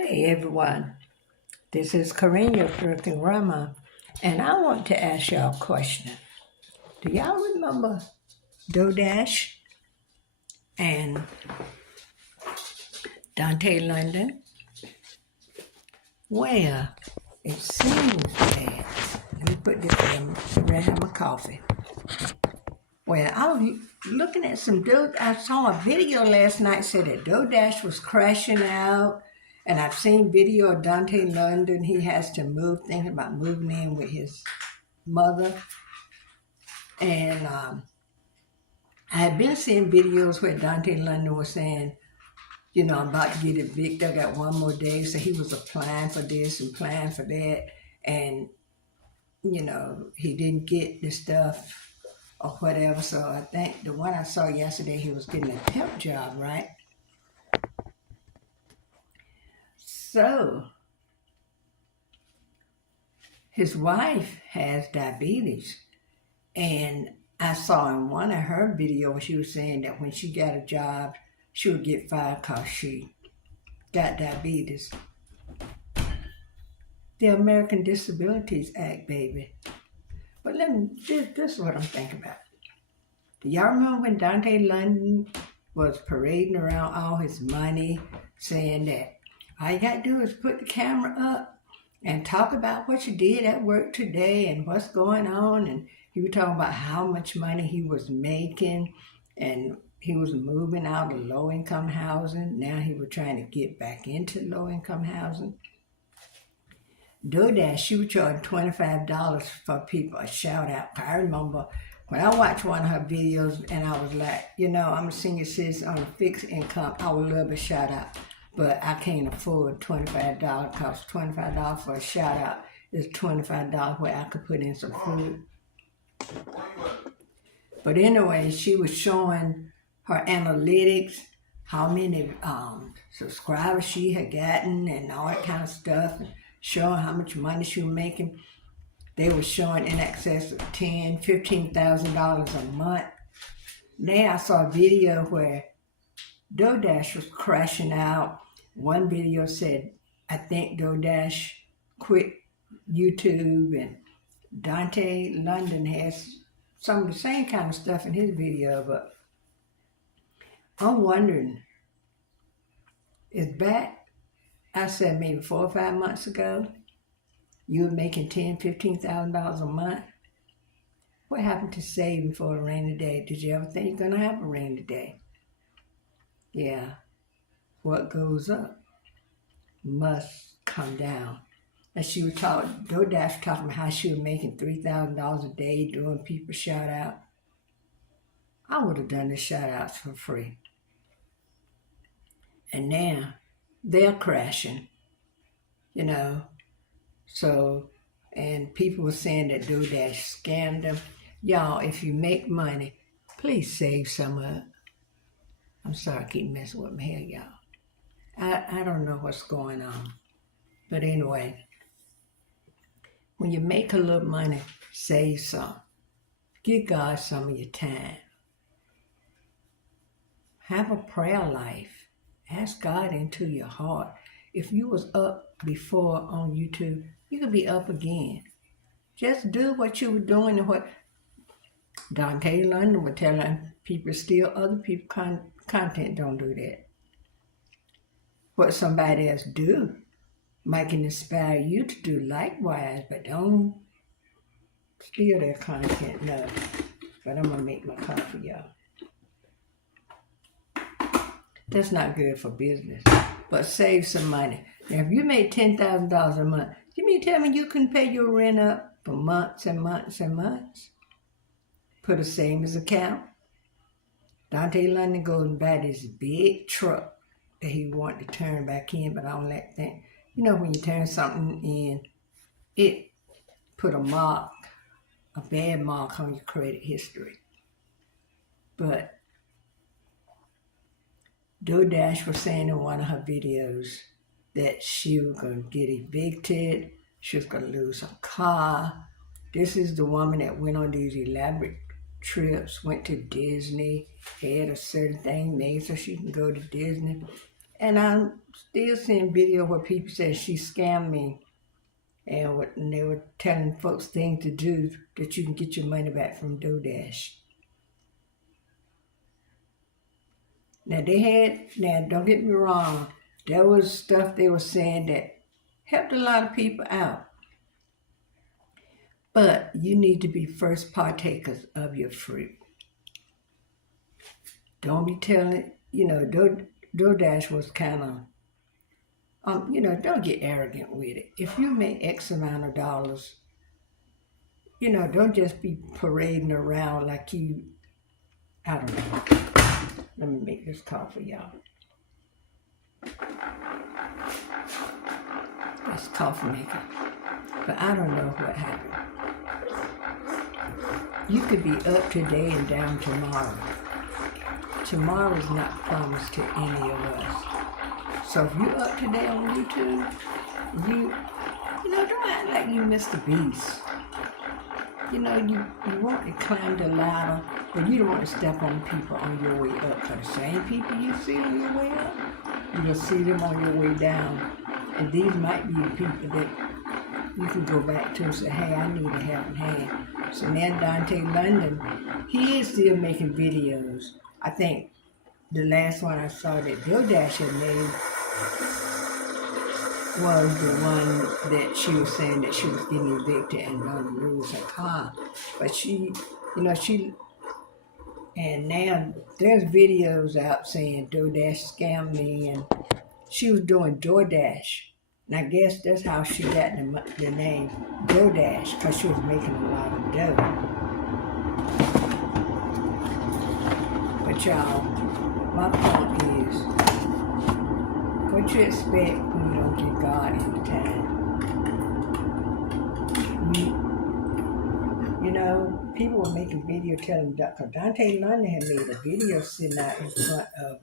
Hey everyone, this is Corinne, your birthing grandma, and I want to ask y'all a question. Do y'all remember Dough Dash and Dontay London? Well, it seems that, let me put this in, I have my coffee. Well, I was looking at I saw a video last night said that Dough Dash was crashing out. And I've seen video of Dontay London. He has to move, thinking about moving in with his mother. And I had been seeing videos where Dontay London was saying, I'm about to get evicted. I got one more day. So he was applying for this and applying for that. And, he didn't get the stuff or whatever. So I think the one I saw yesterday, he was getting a temp job, right? So his wife has diabetes. And I saw in one of her videos, she was saying that when she got a job, she would get fired because she got diabetes. The American Disabilities Act, baby. But this is what I'm thinking about. Do y'all remember when Dontay London was parading around all his money, saying that all you got to do is put the camera up and talk about what you did at work today and what's going on? And he was talking about how much money he was making, and he was moving out of low-income housing. Now he was trying to get back into low-income housing. Dough Dash, she was charging $25 for people a shout-out. I remember when I watched one of her videos and I was like, I'm a senior citizen on a fixed income. I would love a shout-out, but I can't afford $25 because $25 for a shout-out is $25 where I could put in some food. But anyway, she was showing her analytics, how many subscribers she had gotten and all that kind of stuff, and showing how much money she was making. They were showing in excess of $10,000, $15,000 a month. Then I saw a video where Dough Dash was crashing out. One video said, I think Dough Dash quit YouTube, and Dontay London has some of the same kind of stuff in his video, but I'm wondering, is back, I said maybe 4 or 5 months ago, you were making $10,000, $15,000 a month. What happened to saving for a rainy day? Did you ever think you're going to have a rainy day? Yeah, what goes up must come down. And she was talking, Dough Dash talking about how she was making $3,000 a day doing people shout out. I would have done the shout outs for free. And now they're crashing, So, and people were saying that Dough Dash scammed them. Y'all, if you make money, please save some of it. I'm sorry I keep messing with my hair, y'all. I don't know what's going on. But anyway, when you make a little money, save some. Give God some of your time. Have a prayer life. Ask God into your heart. If you was up before on YouTube, you could be up again. Just do what you were doing and what Dontay London was telling people, steal other people's content. Don't do that. What somebody else do might can inspire you to do likewise, but don't steal their content, no. But I'm gonna make my coffee, y'all. That's not good for business, but save some money. Now, if you made $10,000 a month, you mean tell me you can pay your rent up for months and months and months? Put a savings account. Dontay London goes and buy this big truck that he wanted to turn back in, but I don't like that. When you turn something in, it put a bad mark on your credit history. But Dough Dash was saying in one of her videos that she was going to get evicted, she was going to lose her car. This is the woman that went on these elaborate trips, went to Disney, had a certain thing made so she can go to Disney. And I'm still seeing video where people say she scammed me, and they were telling folks things to do that you can get your money back from Dough Dash. Now don't get me wrong, there was stuff they were saying that helped a lot of people out. But you need to be first partakers of your fruit. Don't be telling, Dough Dash was kind of, don't get arrogant with it. If you make X amount of dollars, don't just be parading around like you, I don't know. Let me make this call for y'all. That's coffee maker. But I don't know what happened. You could be up today and down tomorrow. Tomorrow is not promised to any of us. So if you're up today on YouTube, don't act like you missed the beast. You want to climb the ladder, but you don't want to step on people on your way up. Because the same people you see on your way up, you're going to see them on your way down. And these might be the people that you can go back to and say, hey, I need a helping hand. So now Dontay London, he is still making videos. I think the last one I saw that Dough Dash had made was the one that she was saying that she was getting evicted and going to lose her car. But and now there's videos out saying Dough Dash scammed me, and she was doing DoorDash. And I guess that's how she got the name Dough Dash, because she was making a lot of dough. But y'all, my point is, what you expect when you don't give God any time? People were making video telling because Dontay London had made a video sitting out in front of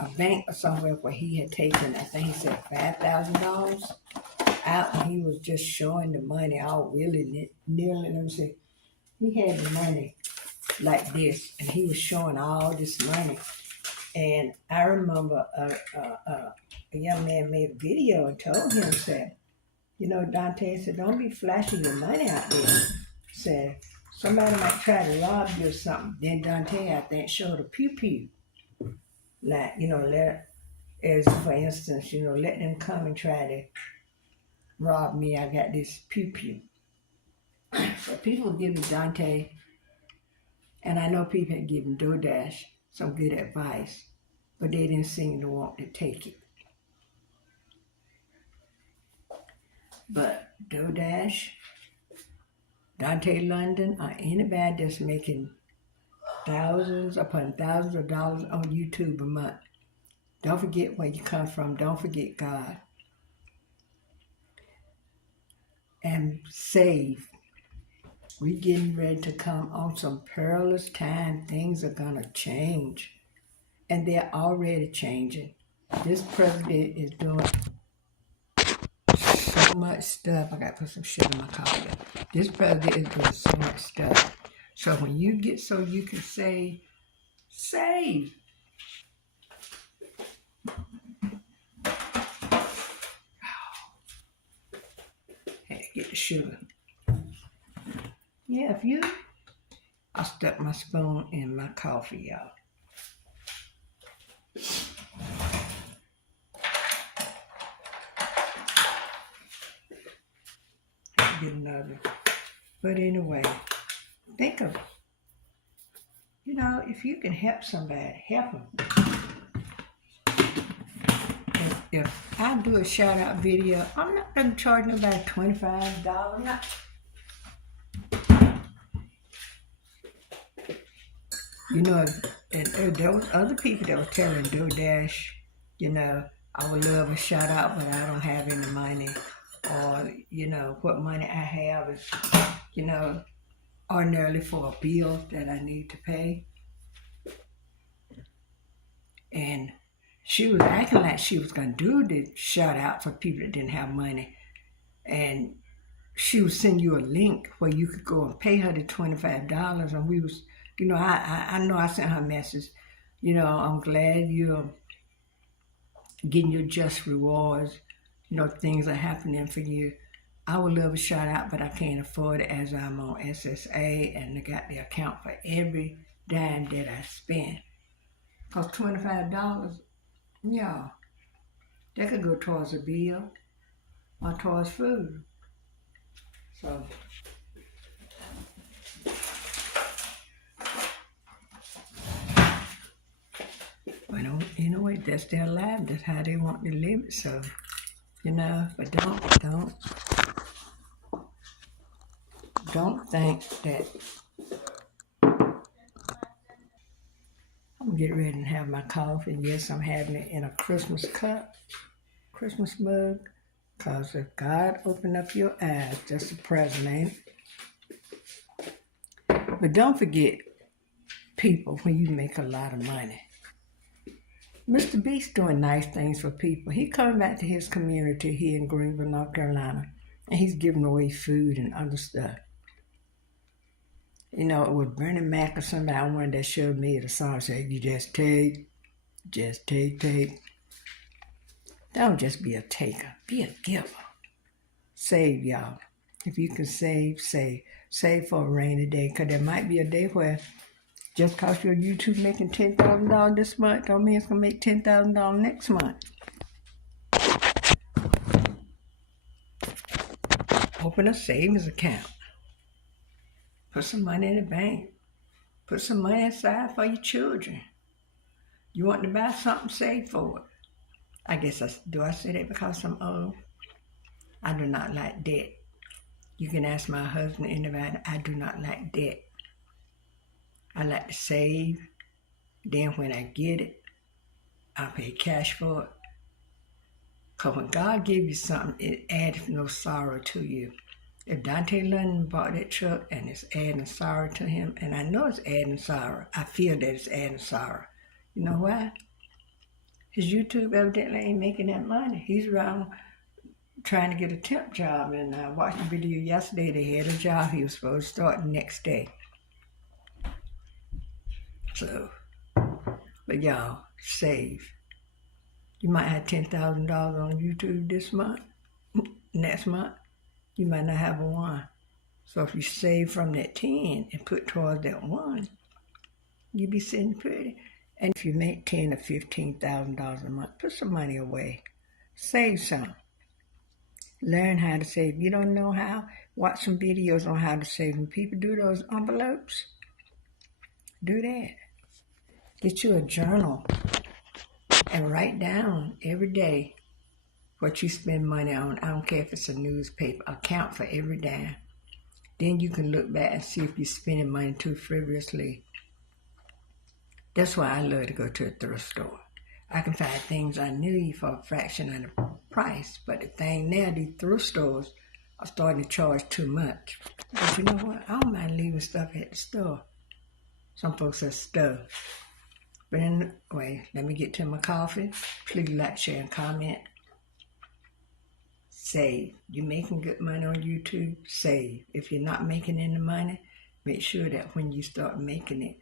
a bank or somewhere where he had taken, I think he said $5,000 out, and he was just showing the money all willy-nilly. Let me see. He had the money like this, and he was showing all this money. And I remember a young man made a video and told him, said, Dontay said, don't be flashing your money out there. Said, somebody might try to rob you or something. Then Dontay, I think, showed a pew-pew. Like, as for instance, let them come and try to rob me. I got this pew-pew. So people giving Dontay, and I know people had given Dough Dash some good advice, but they didn't seem to want to take it. But Dough Dash, Dontay London, or anybody that's making thousands upon thousands of dollars on YouTube a month, don't forget where you come from. Don't forget God. And save. We're getting ready to come on some perilous time. Things are going to change. And they're already changing. This president is doing so much stuff. I got to put some shit in my coffee. This president is doing so much stuff. So when you get so you can say, save. Had to get the sugar. Yeah, I stuck my spoon in my coffee, y'all. Get another. But anyway, think of it. If you can help somebody, help them. If I do a shout out video, I'm not going to charge nobody $25. I'm not. And there was other people that were telling Dough Dash, I would love a shout out, but I don't have any money. Or, what money I have is, ordinarily for a bill that I need to pay. And she was acting like she was going to do the shout out for people that didn't have money. And she would send you a link where you could go and pay her the $25. And we was, I know I sent her a message, I'm glad you're getting your just rewards. Things are happening for you. I would love a shout out, but I can't afford it as I'm on SSA and I got the account for every dime that I spend. Cost $25, yeah, that could go towards a bill or towards food. So, but anyway, that's their life. That's how they want to live it. So, but don't think that I'm getting ready to have my coffee. Yes, I'm having it in a Christmas cup, Christmas mug. Because if God opened up your eyes, that's a present, ain't it? But don't forget people when you make a lot of money. Mr. Beast doing nice things for people. He coming back to his community here in Greenville, North Carolina, and he's giving away food and other stuff. It was Bernie Mac or somebody, one that showed me the song said, you just take. Don't just be a taker, be a giver. Save, y'all. If you can save, save. Save for a rainy day, because there might be a day where just because your YouTube making $10,000 this month, don't mean it's going to make $10,000 next month. Open a savings account. Put some money in the bank. Put some money aside for your children. You want to buy something, save for it. I guess do I say that because I'm old? I do not like debt. You can ask my husband, anybody, I do not like debt. I like to save. Then when I get it, I pay cash for it. Because when God gives you something, it adds no sorrow to you. If Dontay London bought that truck and it's adding sorrow to him, and I know it's adding sorrow, I feel that it's adding sorrow. You know why? His YouTube evidently ain't making that money. He's around trying to get a temp job, and I watched the video yesterday. They had a job he was supposed to start the next day. So, but y'all, save. You might have $10,000 on YouTube this month. Next month, you might not have a one. So if you save from that 10 and put towards that one, you be sitting pretty. And if you make $10,000 or $15,000 a month, put some money away. Save some. Learn how to save. If you don't know how, watch some videos on how to save. When people do those envelopes, do that. Get you a journal and write down every day what you spend money on. I don't care if it's a newspaper. Account for every dime. Then you can look back and see if you're spending money too frivolously. That's why I love to go to a thrift store. I can find things I need for a fraction of the price. But the thing now, these thrift stores are starting to charge too much. But you know what? I don't mind leaving stuff at the store. Some folks are stuff. But anyway, let me get to my coffee. Please like, share, and comment. Save. You're making good money on YouTube, save. If you're not making any money, make sure that when you start making it,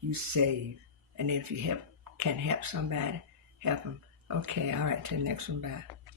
you save. And if you can help somebody, help them. Okay, all right, till the next one, bye.